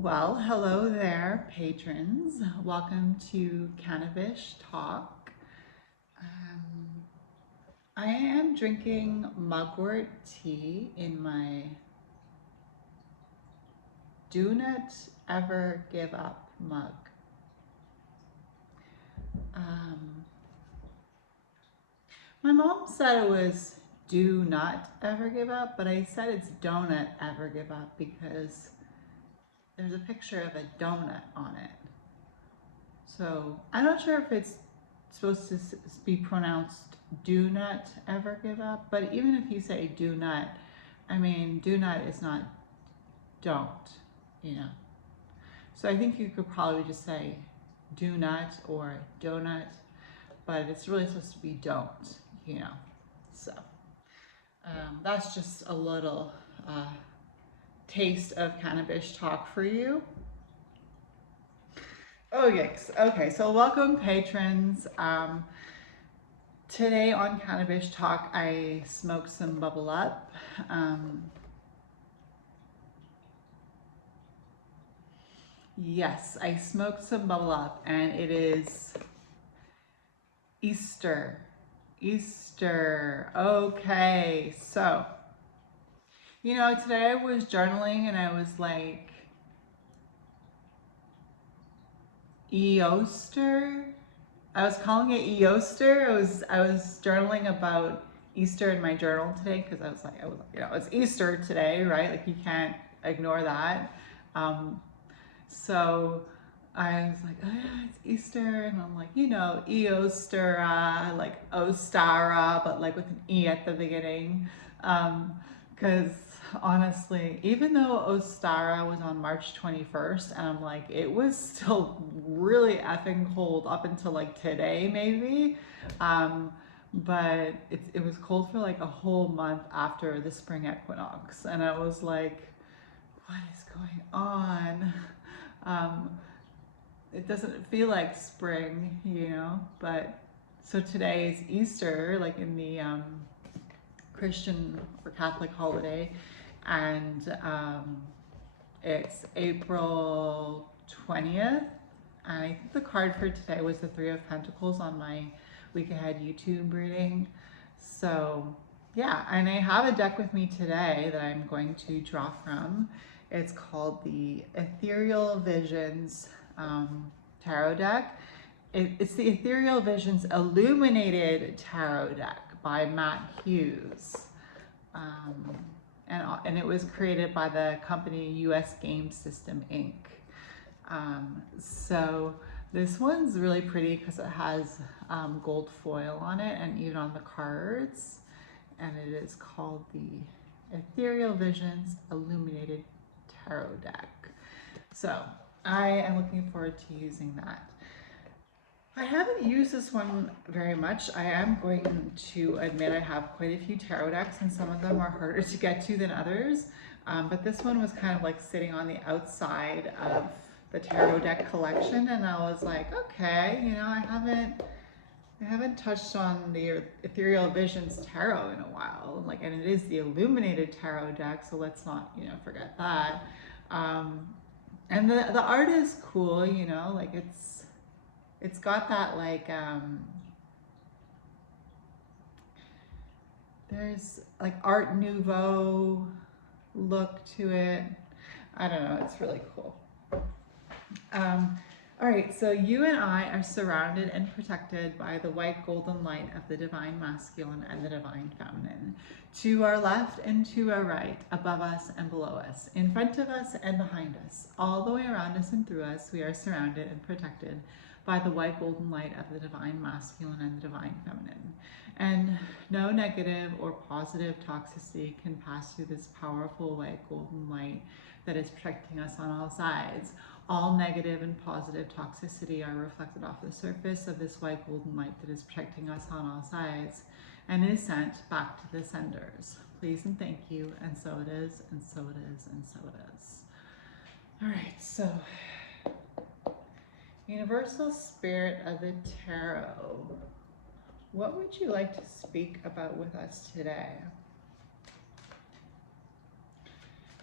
Well, hello there, patrons. Welcome to Cannabis Talk. Um, I am drinking mugwort tea in my Do Not Ever Give Up mug. Um, my mom said it was Do Not Ever Give Up, but I said it's Donut Ever Give Up because there's a picture of a donut on it. So I'm not sure if it's supposed to be pronounced do not ever give up, but even if you say do not, I mean, do not is not don't, you know. So I think you could probably just say do not or donut, but it's really supposed to be don't, you know. So that's just a little taste of cannabis talk for you. Oh, yikes. Okay, so welcome, patrons. Today on Cannabis Talk, I smoked some Bubble Up. Yes, I smoked some Bubble Up, and it is Easter. Easter. Okay, so, today I was journaling and I was like, Eoster? I was calling it Eoster. I was journaling about Easter in my journal today because I was like, it's Easter today, right? Like you can't ignore that. So I was like, oh yeah, it's Easter, and I'm like, Eostera, like Ostara, but like with an E at the beginning, because honestly, even though Ostara was on March 21st, and I'm like, it was still really effing cold up until like today, maybe. But it was cold for like a whole month after the spring equinox, and I was like, what is going on? Um, it doesn't feel like spring, but so today is Easter, like in the Christian or Catholic holiday, and it's April 20th. And I think the card for today was the Three of Pentacles on my week ahead YouTube reading. So yeah, and I have a deck with me today that I'm going to draw from. It's called the Ethereal Visions Tarot Deck. It's the Ethereal Visions Illuminated Tarot Deck by Matt Hughes. And it was created by the company US Game System Inc. So this one's really pretty because it has gold foil on it and even on the cards. And it is called the Ethereal Visions Illuminated Tarot Deck. So I am looking forward to using that. I haven't used this one very much. I am going to admit I have quite a few tarot decks and some of them are harder to get to than others. But this one was kind of like sitting on the outside of the tarot deck collection, and I was like, okay, I haven't touched on the Ethereal Visions Tarot in a while, and it is the Illuminated Tarot deck, so let's not, forget that. And the art is cool, it's got that there's like Art Nouveau look to it. I don't know, it's really cool. All right, so you and I are surrounded and protected by the white golden light of the divine masculine and the divine feminine. To our left and to our right, above us and below us, in front of us and behind us, all the way around us and through us, we are surrounded and protected by the white golden light of the divine masculine and the divine feminine. And no negative or positive toxicity can pass through this powerful white golden light that is protecting us on all sides. All negative and positive toxicity are reflected off the surface of this white golden light that is protecting us on all sides and is sent back to the senders. Please and thank you, and so it is, and so it is, and so it is. All right, so Universal Spirit of the Tarot, what would you like to speak about with us today?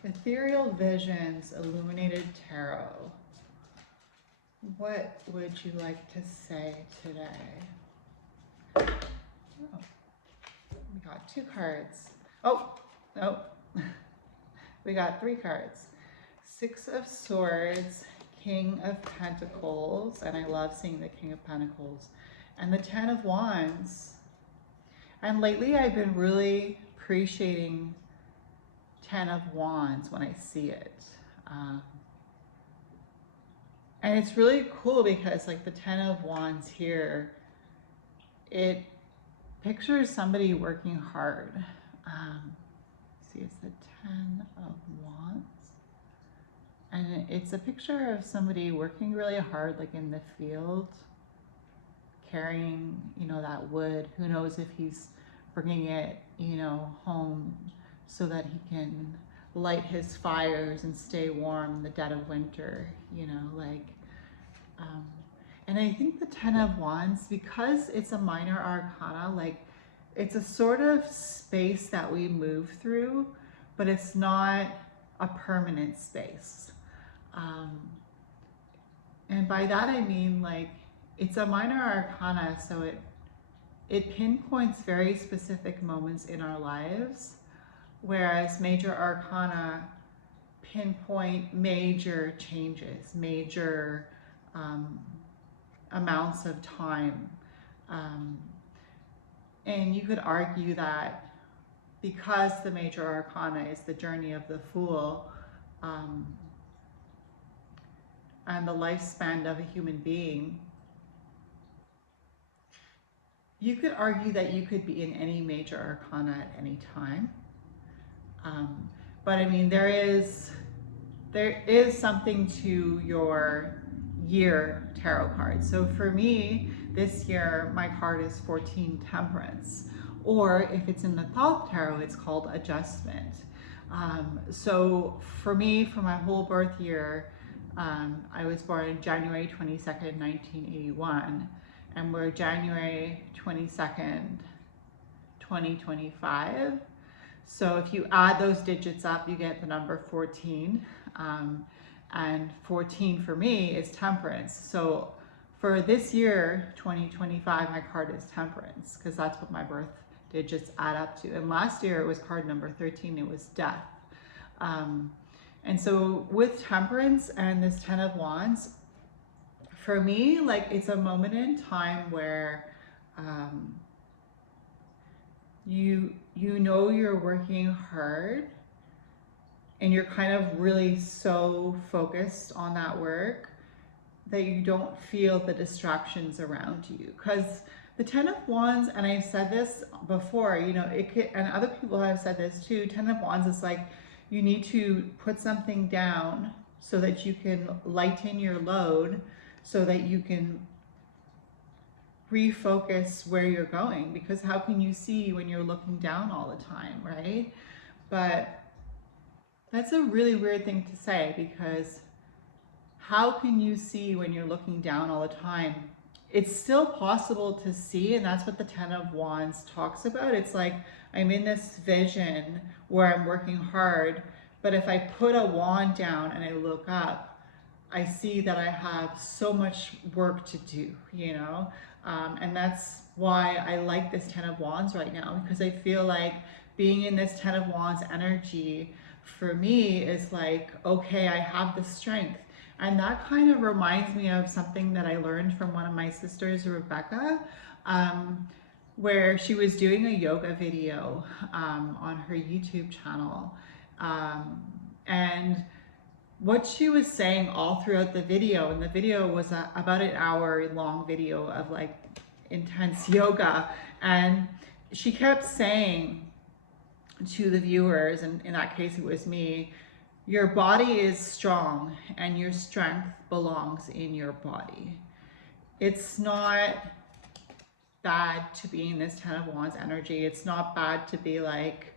Ethereal Visions, Illuminated Tarot. What would you like to say today? Oh, we got 2 cards. Oh, no. We got 3 cards. 6 of Swords, King of Pentacles, and I love seeing the King of Pentacles, and the 10 of Wands. And lately I've been really appreciating 10 of Wands when I see it. And it's really cool because like the 10 of Wands here, it pictures somebody working hard. See, it's the 10 of Wands. And it's a picture of somebody working really hard, like in the field, carrying, you know, that wood. Who knows if he's bringing it, you know, home so that he can light his fires and stay warm in the dead of winter, you know, like, and I think the 10 of Wands, because it's a minor arcana, like it's a sort of space that we move through, but it's not a permanent space. And by that I mean like it's a minor arcana, so it pinpoints very specific moments in our lives, whereas major arcana pinpoint major changes, major amounts of time. And you could argue that because the major arcana is the journey of the Fool, and the lifespan of a human being, you could argue that you could be in any major arcana at any time. But I mean, there is something to your year tarot card. So for me, this year, my card is 14 Temperance. Or if it's in the Thoth Tarot, it's called Adjustment. So for me, for my whole birth year, I was born January 22nd, 1981, and we're January 22nd, 2025. So if you add those digits up, you get the number 14. And 14 for me is Temperance. So for this year, 2025, my card is Temperance, because that's what my birth digits add up to. And last year it was card number 13, it was Death. And so with Temperance and this 10 of Wands, for me, like it's a moment in time where you know you're working hard and you're kind of really so focused on that work that you don't feel the distractions around you. Because the 10 of Wands, and I've said this before, you know, it could, and other people have said this too, 10 of Wands is like, you need to put something down so that you can lighten your load, so that you can refocus where you're going, because how can you see when you're looking down all the time, right? But that's a really weird thing to say, because how can you see when you're looking down all the time? It's still possible to see, and that's what the 10 of Wands talks about. It's like, I'm in this vision where I'm working hard, but if I put a wand down and I look up, I see that I have so much work to do, you know? And that's why I like this 10 of Wands right now, because I feel like being in this 10 of Wands energy for me is like, okay, I have the strength. And that kind of reminds me of something that I learned from one of my sisters, Rebecca, where she was doing a yoga video on her YouTube channel. And what she was saying all throughout the video, and the video was about an hour long video of like intense yoga, and she kept saying to the viewers, and in that case it was me, your body is strong and your strength belongs in your body. It's not bad to be in this 10 of Wands energy. It's not bad to be like,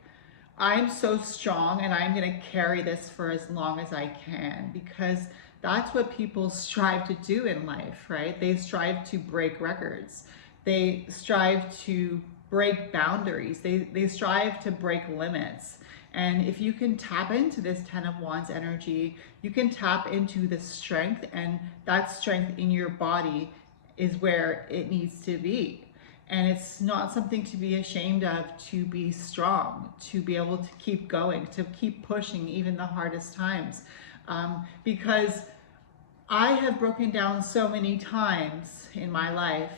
I'm so strong and I'm going to carry this for as long as I can, because that's what people strive to do in life, right? They strive to break records. They strive to break boundaries. They strive to break limits. And if you can tap into this Ten of Wands energy, you can tap into the strength, and that strength in your body is where it needs to be. And it's not something to be ashamed of, to be strong, to be able to keep going, to keep pushing even the hardest times. Because I have broken down so many times in my life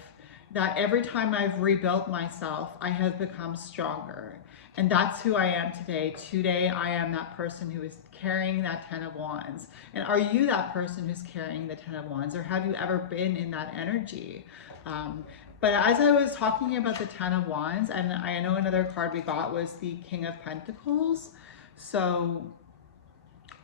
that every time I've rebuilt myself, I have become stronger. And that's who I am today. Today, I am that person who is carrying that Ten of Wands. And are you that person who's carrying the Ten of Wands, or have you ever been in that energy? But as I was talking about the Ten of Wands, and I know another card we got was the King of Pentacles. So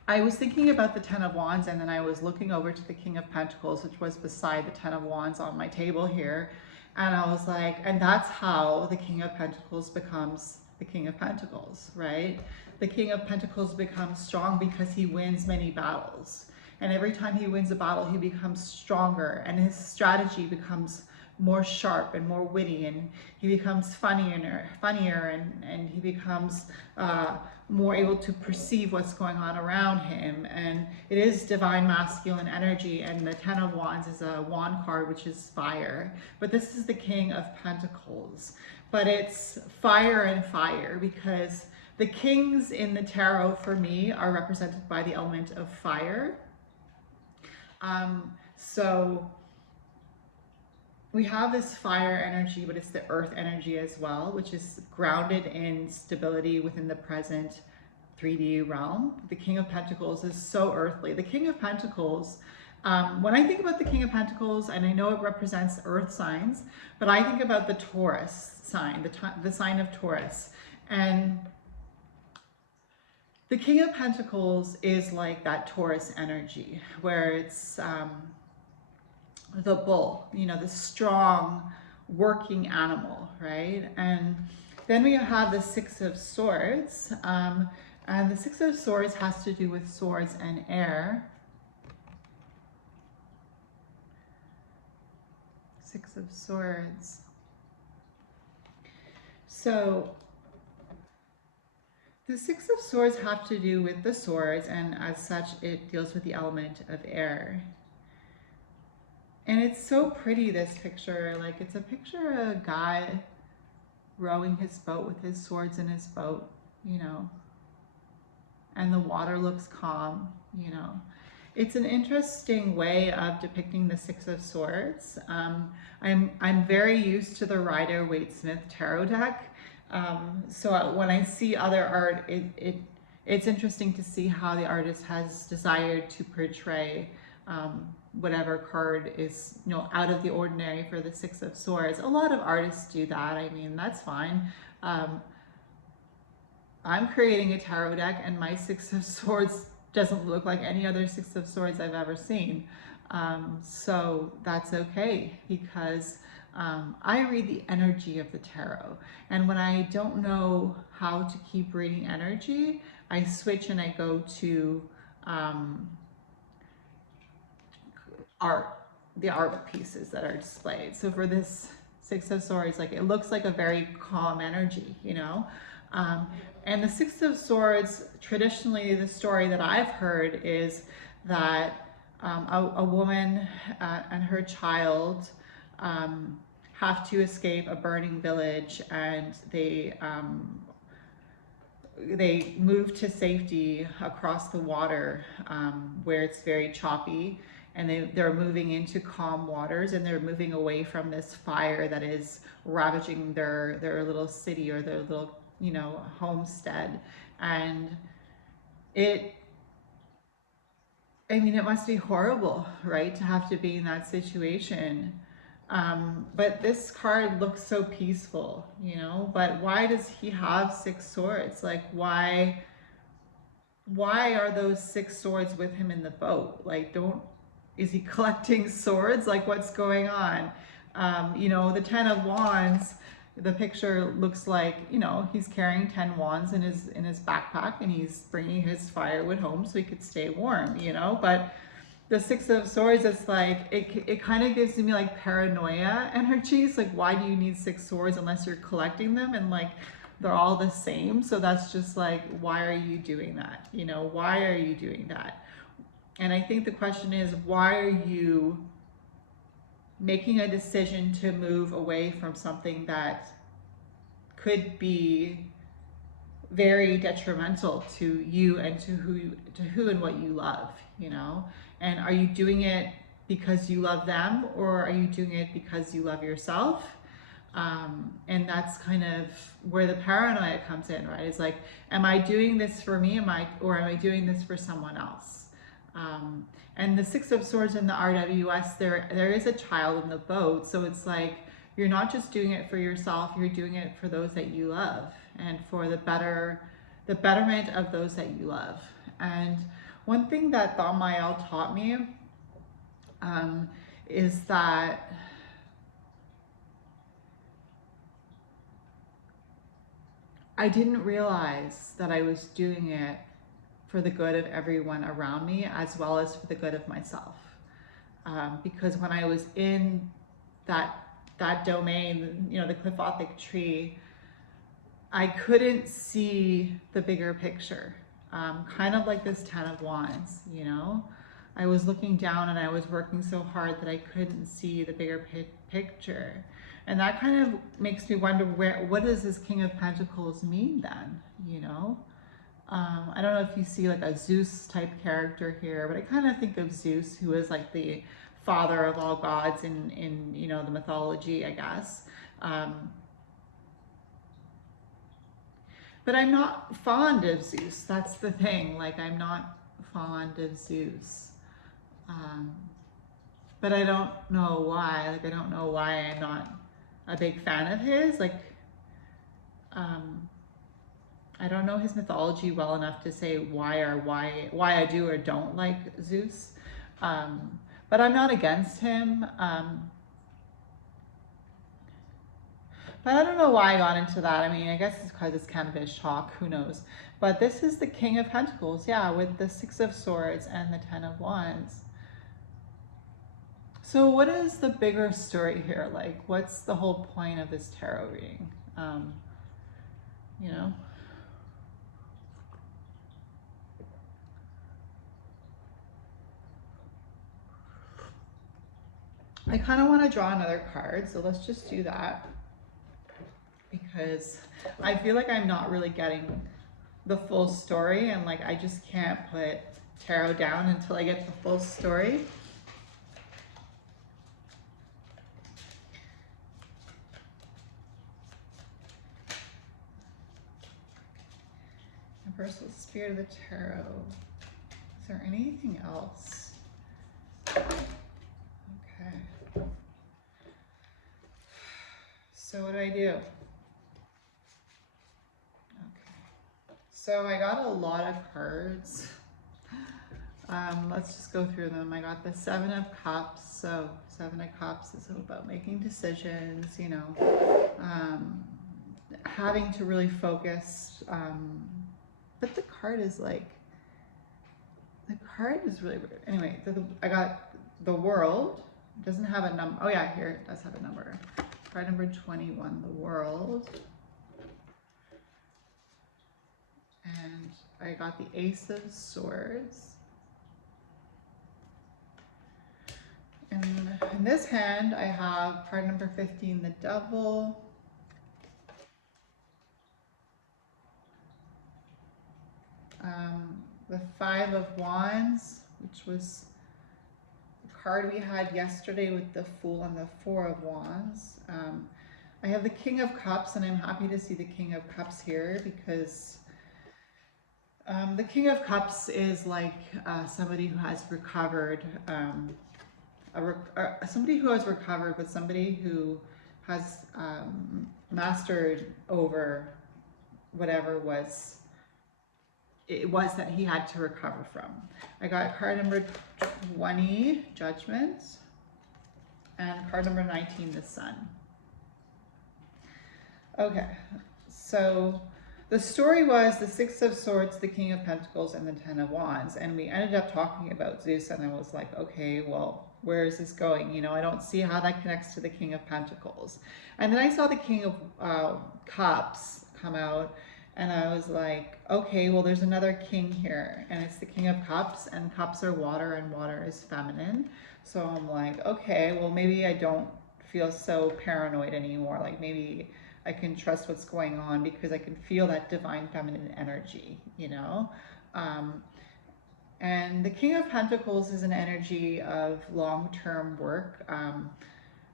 I was thinking about the Ten of Wands, and then I was looking over to the King of Pentacles, which was beside the Ten of Wands on my table here. And I was like, and that's how the King of Pentacles becomes the King of Pentacles, right? The King of Pentacles becomes strong because he wins many battles. And every time he wins a battle, he becomes stronger, and his strategy becomes more sharp and more witty, and he becomes funnier, and he becomes more able to perceive what's going on around him. And it is divine masculine energy, and the Ten of Wands is a wand card, which is fire. But this is the King of Pentacles. But it's fire and fire, because the kings in the tarot for me are represented by the element of fire. So we have this fire energy, but it's the earth energy as well, which is grounded in stability within the present 3D realm. The King of Pentacles is so earthly. The King of Pentacles, when I think about the King of Pentacles, and I know it represents earth signs, but I think about the Taurus sign, the sign of Taurus. And the King of Pentacles is like that Taurus energy, where it's the bull, you know, the strong working animal, right? And then we have the Six of Swords, and the Six of Swords has to do with swords and air. Six of Swords. So the Six of Swords have to do with the swords, and as such, it deals with the element of air. And it's so pretty, this picture. Like, it's a picture of a guy rowing his boat with his swords in his boat, you know, and the water looks calm, you know. It's an interesting way of depicting the Six of Swords. I'm very used to the Rider-Waite-Smith tarot deck. So when I see other art, it's interesting to see how the artist has desired to portray whatever card is, you know, out of the ordinary for the Six of Swords. A lot of artists do that. I mean, that's fine. I'm creating a tarot deck, and my Six of Swords doesn't look like any other Six of Swords I've ever seen. So that's okay, because I read the energy of the tarot. And when I don't know how to keep reading energy, I switch and I go to the art pieces that are displayed. So for this Six of Swords, like, it looks like a very calm energy, you know? And the Six of Swords, traditionally, the story that I've heard is that a woman and her child have to escape a burning village, and they move to safety across the water, where it's very choppy, and they're moving into calm waters, and they're moving away from this fire that is ravaging their little city, or their little, you know, homestead. And I mean, it must be horrible, right, to have to be in that situation. But this card looks so peaceful, you know. But why does he have six swords? Like, why are those six swords with him in the boat? Like, is he collecting swords? Like, what's going on? You know, the Ten of Wands, the picture looks like, you know, he's carrying 10 wands in his backpack, and he's bringing his firewood home so he could stay warm, you know. But the Six of Swords, it's like, it kind of gives me like paranoia energies. Like, why do you need six swords unless you're collecting them? And like, they're all the same. So that's just like, why are you doing that? You know, why are you doing that? And I think the question is, why are you making a decision to move away from something that could be very detrimental to you and to who and what you love, you know? And are you doing it because you love them, or are you doing it because you love yourself? And that's kind of where the paranoia comes in, right? It's like, am I doing this for me? Or am I doing this for someone else? And the Six of Swords in the RWS, there is a child in the boat. So it's like, you're not just doing it for yourself, you're doing it for those that you love and for the betterment of those that you love. And one thing that Thamael taught me is that I didn't realize that I was doing it for the good of everyone around me, as well as for the good of myself. Because when I was in that domain, you know, the Qliphothic tree, I couldn't see the bigger picture. Kind of like this Ten of Wands, you know? I was looking down and I was working so hard that I couldn't see the bigger picture. And that kind of makes me wonder, what does this King of Pentacles mean then, you know? I don't know if you see like a Zeus type character here, but I kind of think of Zeus, who is like the father of all gods in you know, the mythology, I guess. But I'm not fond of Zeus. That's the thing. Like, I'm not fond of Zeus. But I don't know why. Like, I don't know why I'm not a big fan of his. Like, I don't know his mythology well enough to say why I do or don't like Zeus. But I'm not against him. But I don't know why I got into that. I mean, I guess it's because it's Cannabis talk, who knows. But this is the King of Pentacles, yeah, with the Six of Swords and the Ten of Wands. So what is the bigger story here? Like, what's the whole point of this tarot reading? You know? I kind of want to draw another card, so let's just do that. Because I feel like I'm not really getting the full story, and like, I just can't put tarot down until I get the full story. Universal Spirit of the Tarot. Is there anything else? Okay. So what do I do? So I got a lot of cards. Let's just go through them. I got the Seven of Cups. So Seven of Cups is about making decisions, you know, having to really focus. But the card is like, the card is really weird. Anyway, I got the World. It doesn't have a number. Oh yeah, here it does have a number. Card number 21, the World. And I got the Ace of Swords. And in this hand, I have card number 15, the Devil. The Five of Wands, which was the card we had yesterday with the Fool and the Four of Wands. I have the King of Cups, and I'm happy to see the King of Cups here because the King of Cups is like somebody who has recovered, somebody who has recovered, but somebody who has mastered over whatever it was that he had to recover from. I got card number 20, Judgment, and card number 19, the Sun. Okay, so the story was the Six of Swords, the King of Pentacles, and the Ten of Wands. And we ended up talking about Zeus, and I was like, okay, well, where is this going? You know, I don't see how that connects to the King of Pentacles. And then I saw the King of Cups, come out. And I was like, okay, well, there's another king here, and it's the King of Cups, and cups are water, and water is feminine. So I'm like, okay, well, maybe I don't feel so paranoid anymore. Like maybe I can trust what's going on because I can feel that divine feminine energy, you know? Um, and the King of Pentacles is an energy of long-term work.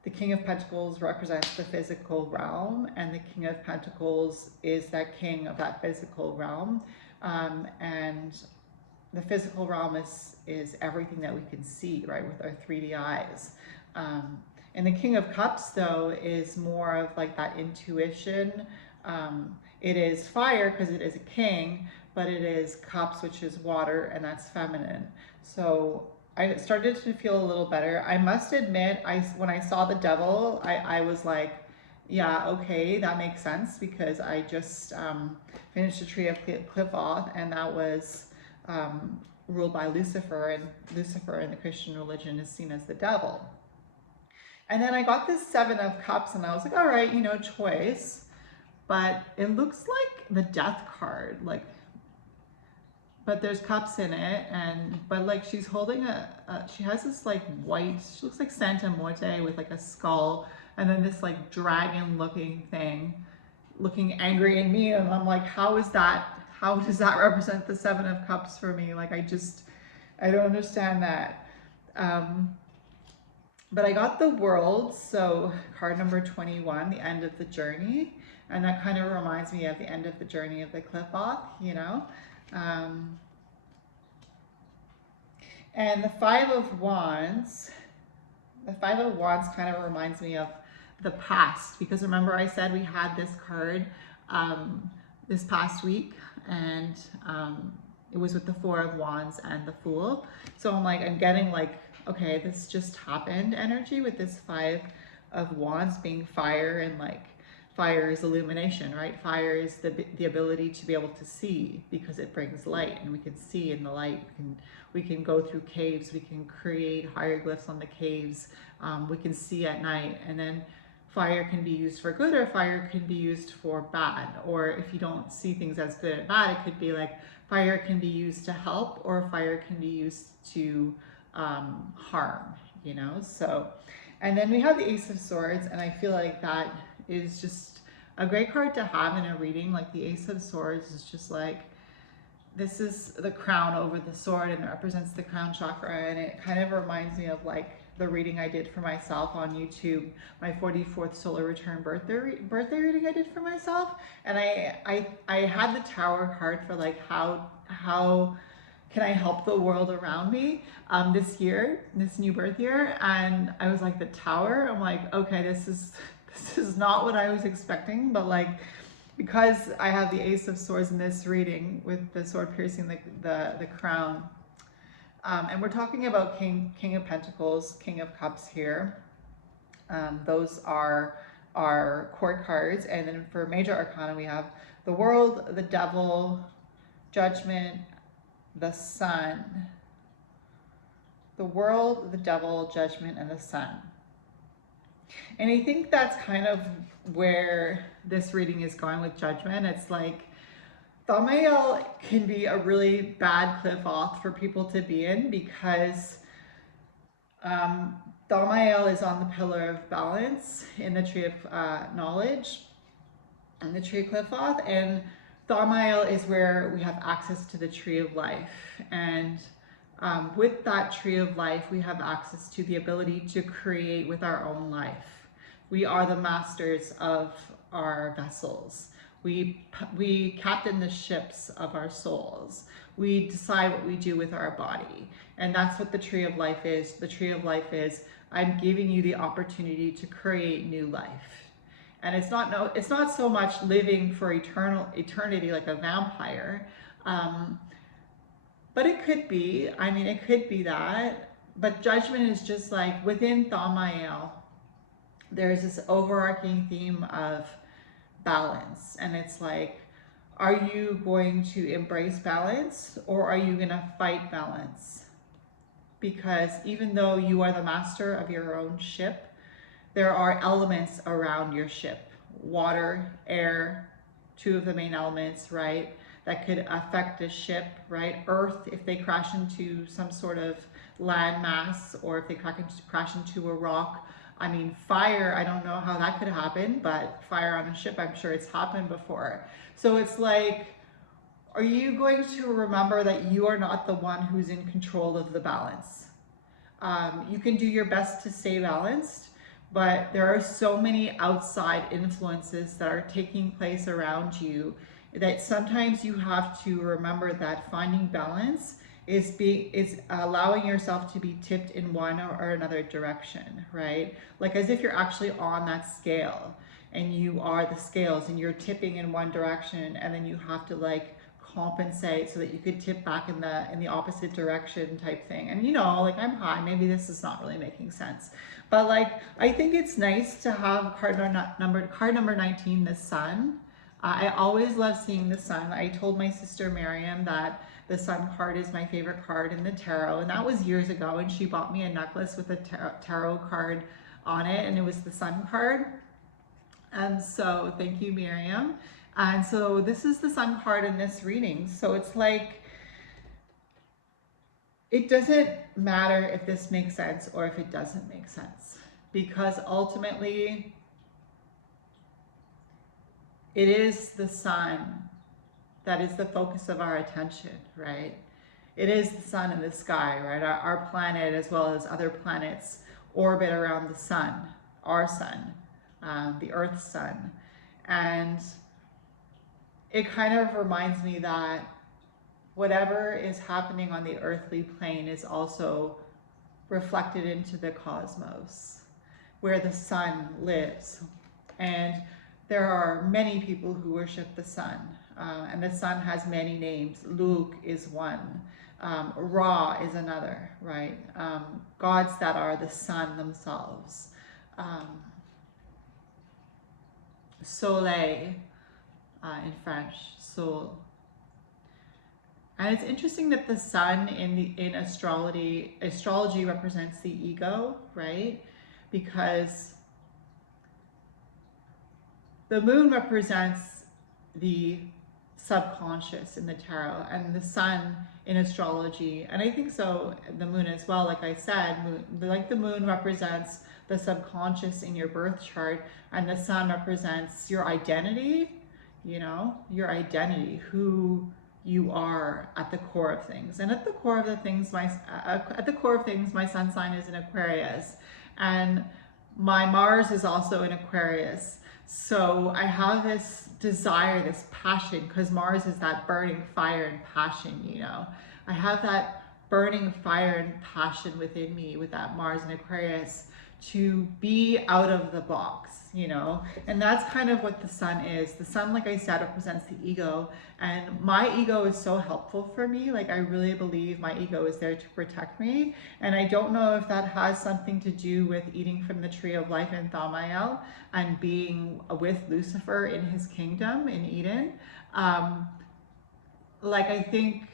The King of Pentacles represents the physical realm, and the King of Pentacles is that king of that physical realm. And the physical realm is everything that we can see, right, with our 3D eyes. And the King of Cups, though, is more of like that intuition. It is fire because it is a king, but it is cups, which is water, and that's feminine. So I started to feel a little better. I must admit, when I saw the devil, I was like, yeah, okay, that makes sense, because I just finished the Tree of Qliphoth, and that was ruled by Lucifer, and Lucifer in the Christian religion is seen as the devil. And then I got this Seven of Cups, and I was like, all right, you know, choice. But it looks like the Death card, like, but there's cups in it, but like she's holding she has this like white, she looks like Santa Muerte with like a skull, and then this like dragon looking thing looking angry and mean, and I'm like, how does that represent the Seven of Cups for me? Like, I don't understand that. But I got the World, so card number 21, the end of the journey, and that kind of reminds me of the end of the journey of the Qliphoth, you know. And the Five of Wands kind of reminds me of the past, because remember I said we had this card this past week, and it was with the Four of Wands and the Fool. So I'm like, I'm getting like, okay, this just happened energy with this Five of Wands being fire, and like fire is illumination, right? Fire is the ability to be able to see, because it brings light, and we can see in the light. We can go through caves, we can create hieroglyphs on the caves, we can see at night. And then fire can be used for good, or fire can be used for bad. Or if you don't see things as good and bad, it could be like fire can be used to help, or fire can be used to harm, you know? So, and then we have the Ace of Swords, and I feel like that is just a great card to have in a reading. Like the Ace of Swords is just like, this is the crown over the sword, and it represents the crown chakra, and it kind of reminds me of like the reading I did for myself on YouTube, my 44th solar return birthday reading I did for myself. And I had the Tower card for like how can I help the world around me this year, this new birth year. And I was like, the Tower, I'm like, okay, this is not what I was expecting, but like, because I have the Ace of Swords in this reading with the sword piercing the crown, and we're talking about King of Pentacles, King of Cups here. Those are our court cards, and then for Major Arcana we have the World, the Devil, Judgment, the Sun. The World, the Devil, Judgment, and the Sun. And I think that's kind of where this reading is going with Judgment. It's like Thaumael can be a really bad Qliphoth for people to be in, because Thaumael is on the pillar of balance in the Tree of Knowledge and the Tree of Qliphoth, and Thaumael is where we have access to the Tree of Life. And with that Tree of Life, we have access to the ability to create with our own life. We are the masters of our vessels. We captain the ships of our souls. We decide what we do with our body. And that's what the Tree of Life is. The Tree of Life is, I'm giving you the opportunity to create new life. And it's not so much living for eternity like a vampire, but it could be. I mean, it could be that. But Judgment is just like within Thaumael, there's this overarching theme of balance. And it's like, are you going to embrace balance, or are you going to fight balance? Because even though you are the master of your own ship, there are elements around your ship: water, air, two of the main elements, right? That could affect a ship, right? Earth, if they crash into some sort of land mass, or if they crash into a rock. I mean, fire, I don't know how that could happen, but fire on a ship, I'm sure it's happened before. So it's like, are you going to remember that you are not the one who's in control of the balance? You can do your best to stay balanced, but there are so many outside influences that are taking place around you that sometimes you have to remember that finding balance is allowing yourself to be tipped in one or another direction, right? Like as if you're actually on that scale and you are the scales and you're tipping in one direction, and then you have to like compensate so that you could tip back in the opposite direction type thing. And you know, like I'm high, maybe this is not really making sense, but like I think it's nice to have card number 19, the sun. I always love seeing the sun. I told my sister Miriam that the sun card is my favorite card in the tarot, and that was years ago, and she bought me a necklace with a tarot card on it, and it was the sun card. And so thank you, Miriam. And so this is the sun card in this reading. So it's like, it doesn't matter if this makes sense or if it doesn't make sense, because ultimately it is the sun that is the focus of our attention, right? It is the sun in the sky, right? Our planet, as well as other planets, orbit around the sun, our sun, the Earth's sun. And it kind of reminds me that whatever is happening on the earthly plane is also reflected into the cosmos, where the sun lives. And there are many people who worship the sun, and the sun has many names. Luke is one, Ra is another, right? Gods that are the sun themselves. Soleil, in French, Sol. And it's interesting that the sun in astrology represents the ego, right? Because the moon represents the subconscious in the tarot, and the sun in astrology, and I think so the moon as well, like I said, the moon represents the subconscious in your birth chart, and the sun represents your identity, you know, your identity, who you are at the core of things. And at the core of things, my sun sign is in Aquarius, and my Mars is also in Aquarius. So I have this desire, this passion, because Mars is that burning fire and passion, you know. I have that burning fire and passion within me with that Mars in Aquarius to be out of the box, you know. And that's kind of what the sun is. The sun, like I said, represents the ego, and my ego is so helpful for me. Like I really believe my ego is there to protect me, and I don't know if that has something to do with eating from the tree of life in Thamael and being with Lucifer in his kingdom in Eden. Like I think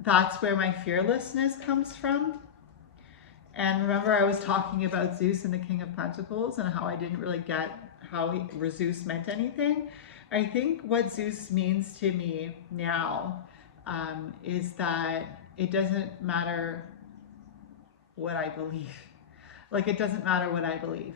that's where my fearlessness comes from. And remember, I was talking about Zeus and the King of Pentacles and how I didn't really get how Zeus meant anything. I think what Zeus means to me now is that it doesn't matter what I believe. Like, it doesn't matter what I believe.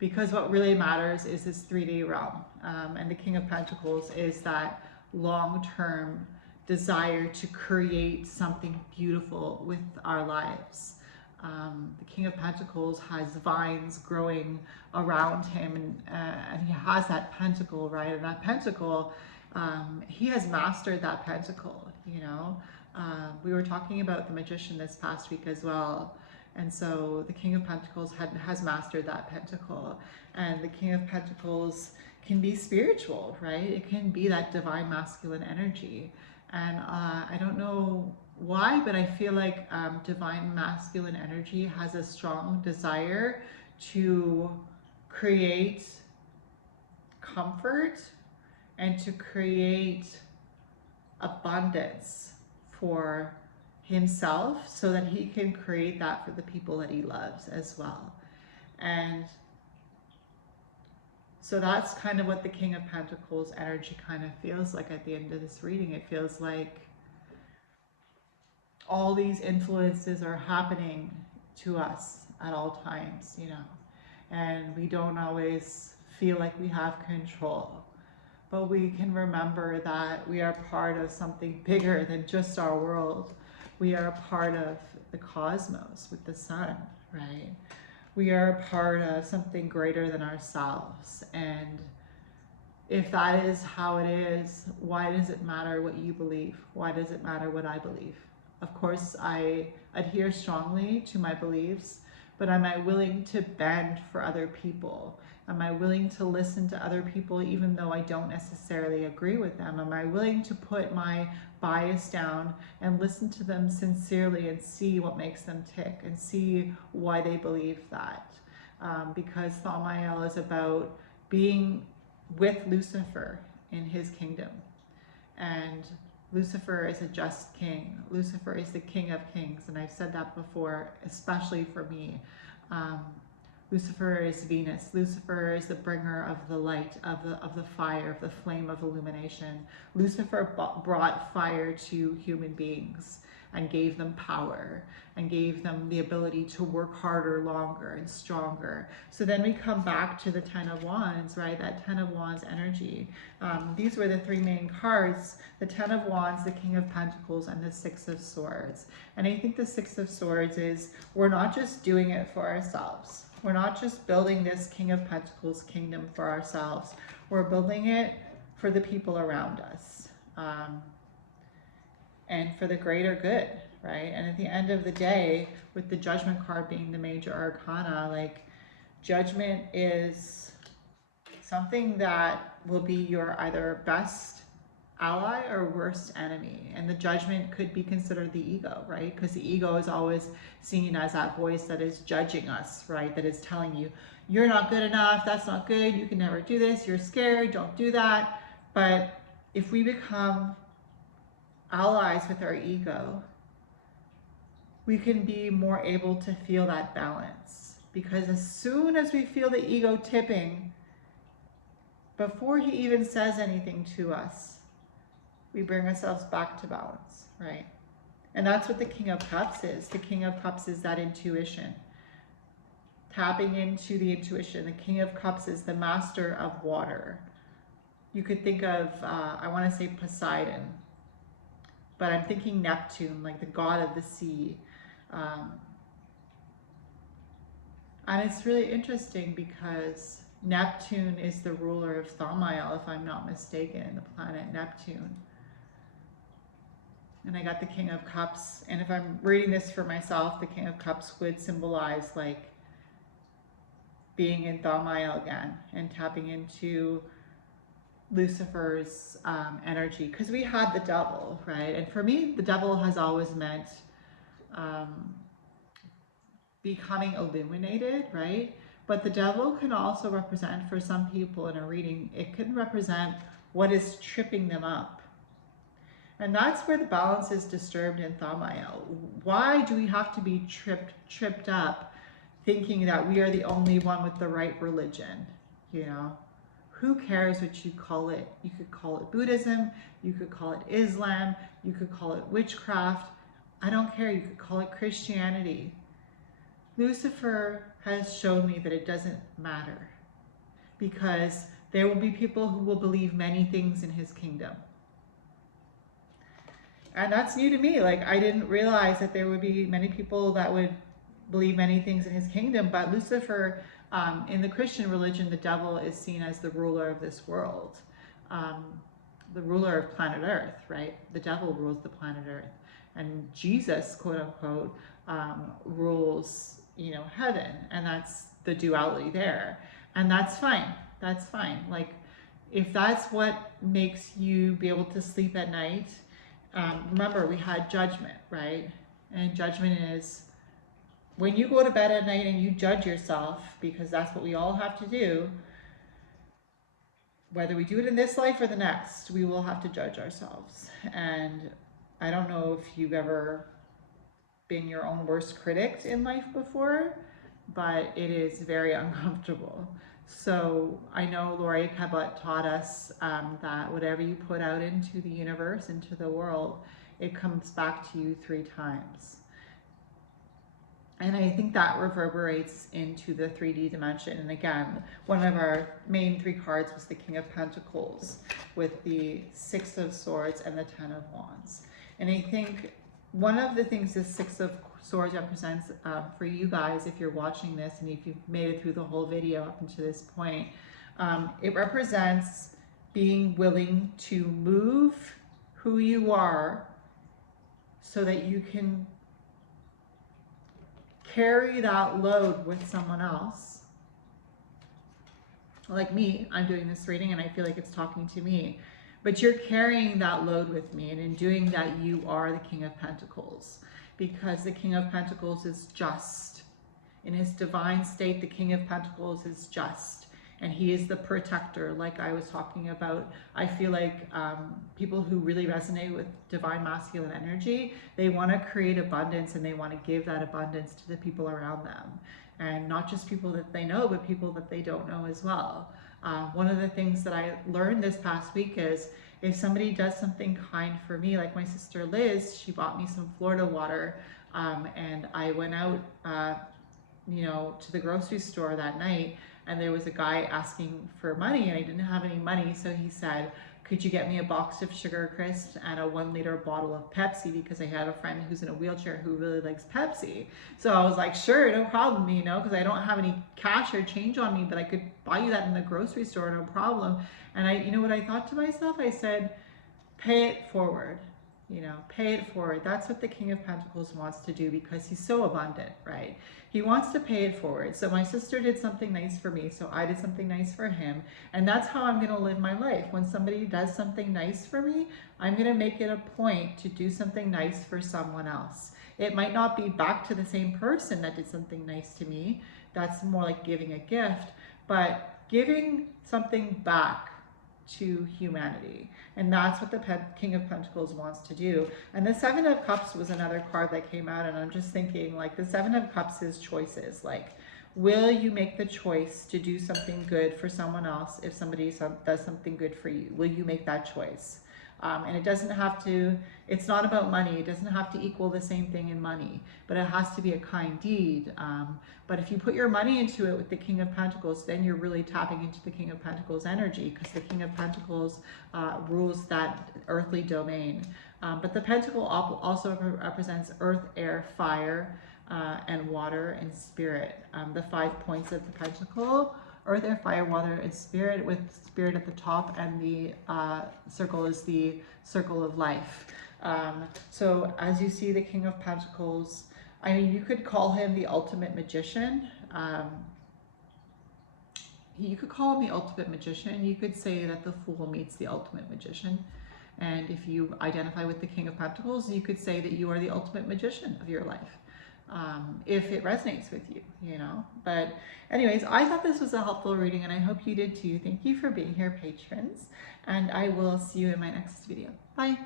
Because what really matters is this 3D realm. And the King of Pentacles is that long-term desire to create something beautiful with our lives. The King of Pentacles has vines growing around him, and he has that pentacle, right? And that pentacle, he has mastered that pentacle, you know. We were talking about the Magician this past week as well. And so the King of Pentacles has mastered that pentacle. And the King of Pentacles can be spiritual, right? It can be that divine masculine energy. And I don't know why, but I feel like divine masculine energy has a strong desire to create comfort and to create abundance for himself so that he can create that for the people that he loves as well. And So that's kind of what the King of Pentacles energy kind of feels like at the end of this reading. It feels like all these influences are happening to us at all times, you know, and we don't always feel like we have control. But we can remember that we are part of something bigger than just our world. We are a part of the cosmos with the sun, right? We are a part of something greater than ourselves. And if that is how it is, why does it matter what you believe? Why does it matter what I believe? Of course, I adhere strongly to my beliefs, but am I willing to bend for other people? Am I willing to listen to other people even though I don't necessarily agree with them? Am I willing to put my bias down and listen to them sincerely and see what makes them tick and see why they believe that? Because Thaumael is about being with Lucifer in his kingdom. And Lucifer is a just king. Lucifer is the king of kings. And I've said that before, especially for me. Lucifer is Venus. Lucifer is the bringer of the light, of the fire, of the flame of illumination. Lucifer brought fire to human beings and gave them power and gave them the ability to work harder, longer, and stronger. So then we come back to the Ten of Wands, right? That Ten of Wands energy. These were the three main cards: the Ten of Wands, the King of Pentacles, and the Six of Swords. And I think the Six of Swords is, we're not just doing it for ourselves. We're not just building this King of Pentacles kingdom for ourselves. We're building it for the people around us. And for the greater good, right? And at the end of the day, with the Judgment card being the major arcana, like, judgment is something that will be your either best ally or worst enemy. And the judgment could be considered the ego, right? Because the ego is always seen as that voice that is judging us, right? That is telling you, you're not good enough, that's not good, you can never do this, you're scared, don't do that. But if we become allies with our ego, we can be more able to feel that balance. Because as soon as we feel the ego tipping, before he even says anything to us, we bring ourselves back to balance, right? And that's what the King of Cups is. The King of Cups is that intuition. Tapping into the intuition. The King of Cups is the master of water. You could think of, I want to say Poseidon, but I'm thinking Neptune, like the god of the sea. And it's really interesting because Neptune is the ruler of Thaumael, if I'm not mistaken, the planet Neptune. And I got the King of Cups, and if I'm reading this for myself, the King of Cups would symbolize like being in Thaumael again and tapping into Lucifer's energy, because we had the devil, right? And for me, the devil has always meant becoming illuminated, right? But the devil can also represent, for some people in a reading, it can represent what is tripping them up. And that's where the balance is disturbed in Thaumael. Why do we have to be tripped up thinking that we are the only one with the right religion? You know, who cares what you call it? You could call it Buddhism, you could call it Islam, you could call it witchcraft. I don't care, you could call it Christianity. Lucifer has shown me that it doesn't matter, because there will be people who will believe many things in his kingdom. And that's new to me. Like, I didn't realize that there would be many people that would believe many things in his kingdom. But Lucifer, in the Christian religion, the devil is seen as the ruler of this world, the ruler of planet Earth, right? The devil rules the planet Earth. And Jesus, quote unquote, rules, you know, heaven. And that's the duality there. And that's fine. That's fine. Like, if that's what makes you be able to sleep at night, remember, we had judgment, right? And judgment is when you go to bed at night and you judge yourself, because that's what we all have to do. Whether we do it in this life or the next, we will have to judge ourselves. And I don't know if you've ever been your own worst critic in life before, but it is very uncomfortable. So I know Laurie Cabot taught us that whatever you put out into the universe, into the world, it comes back to you 3 times. And I think that reverberates into the 3D dimension. And again, one of our main 3 cards was the King of Pentacles with the 6 of Swords and the 10 of Wands. And I think one of the things this 6 of Swords represents for you guys, if you're watching this and if you've made it through the whole video up until this point, it represents being willing to move who you are so that you can carry that load with someone else. Like me, I'm doing this reading and I feel like it's talking to me, but you're carrying that load with me, and in doing that you are the King of Pentacles, because the King of Pentacles is just. In his divine state, the King of Pentacles is just, and he is the protector, like I was talking about. I feel like people who really resonate with divine masculine energy, they want to create abundance and they want to give that abundance to the people around them. And not just people that they know, but people that they don't know as well. One of the things that I learned this past week is if somebody does something kind for me, like my sister Liz, she bought me some Florida water, and I went out to the grocery store that night, and there was a guy asking for money and I didn't have any money, so he said, could you get me a box of Sugar Crisps and a 1-liter bottle of Pepsi, because I have a friend who's in a wheelchair who really likes Pepsi. So I was like, sure, no problem, because I don't have any cash or change on me, but I could buy you that in the grocery store, no problem. And you know what I thought to myself? I said, pay it forward. Pay it forward. That's what the King of Pentacles wants to do, because he's so abundant, right? He wants to pay it forward. So my sister did something nice for me, so I did something nice for him. And that's how I'm going to live my life. When somebody does something nice for me, I'm going to make it a point to do something nice for someone else. It might not be back to the same person that did something nice to me. That's more like giving a gift, but giving something back to humanity. And that's what the King of Pentacles wants to do. And the 7 of Cups was another card that came out, and I'm just thinking, like, the 7 of Cups is choices. Like, will you make the choice to do something good for someone else if somebody does something good for you? Will you make that choice? And it doesn't have to, it's not about money. It doesn't have to equal the same thing in money, but it has to be a kind deed. But if you put your money into it with the King of Pentacles, then you're really tapping into the King of Pentacles energy, because the King of Pentacles rules that earthly domain. But the Pentacle also represents earth, air, fire, and water and spirit. The 5 points of the Pentacle: earth, air, fire, water, and spirit, with spirit at the top, and the circle is the circle of life. So as you see the King of Pentacles, I mean, you could call him the ultimate magician. You could call him the ultimate magician. You could say that the Fool meets the ultimate magician. And if you identify with the King of Pentacles, you could say that you are the ultimate magician of your life. If it resonates with you, But anyways, I thought this was a helpful reading, and I hope you did too. Thank you for being here, patrons, and I will see you in my next video. Bye.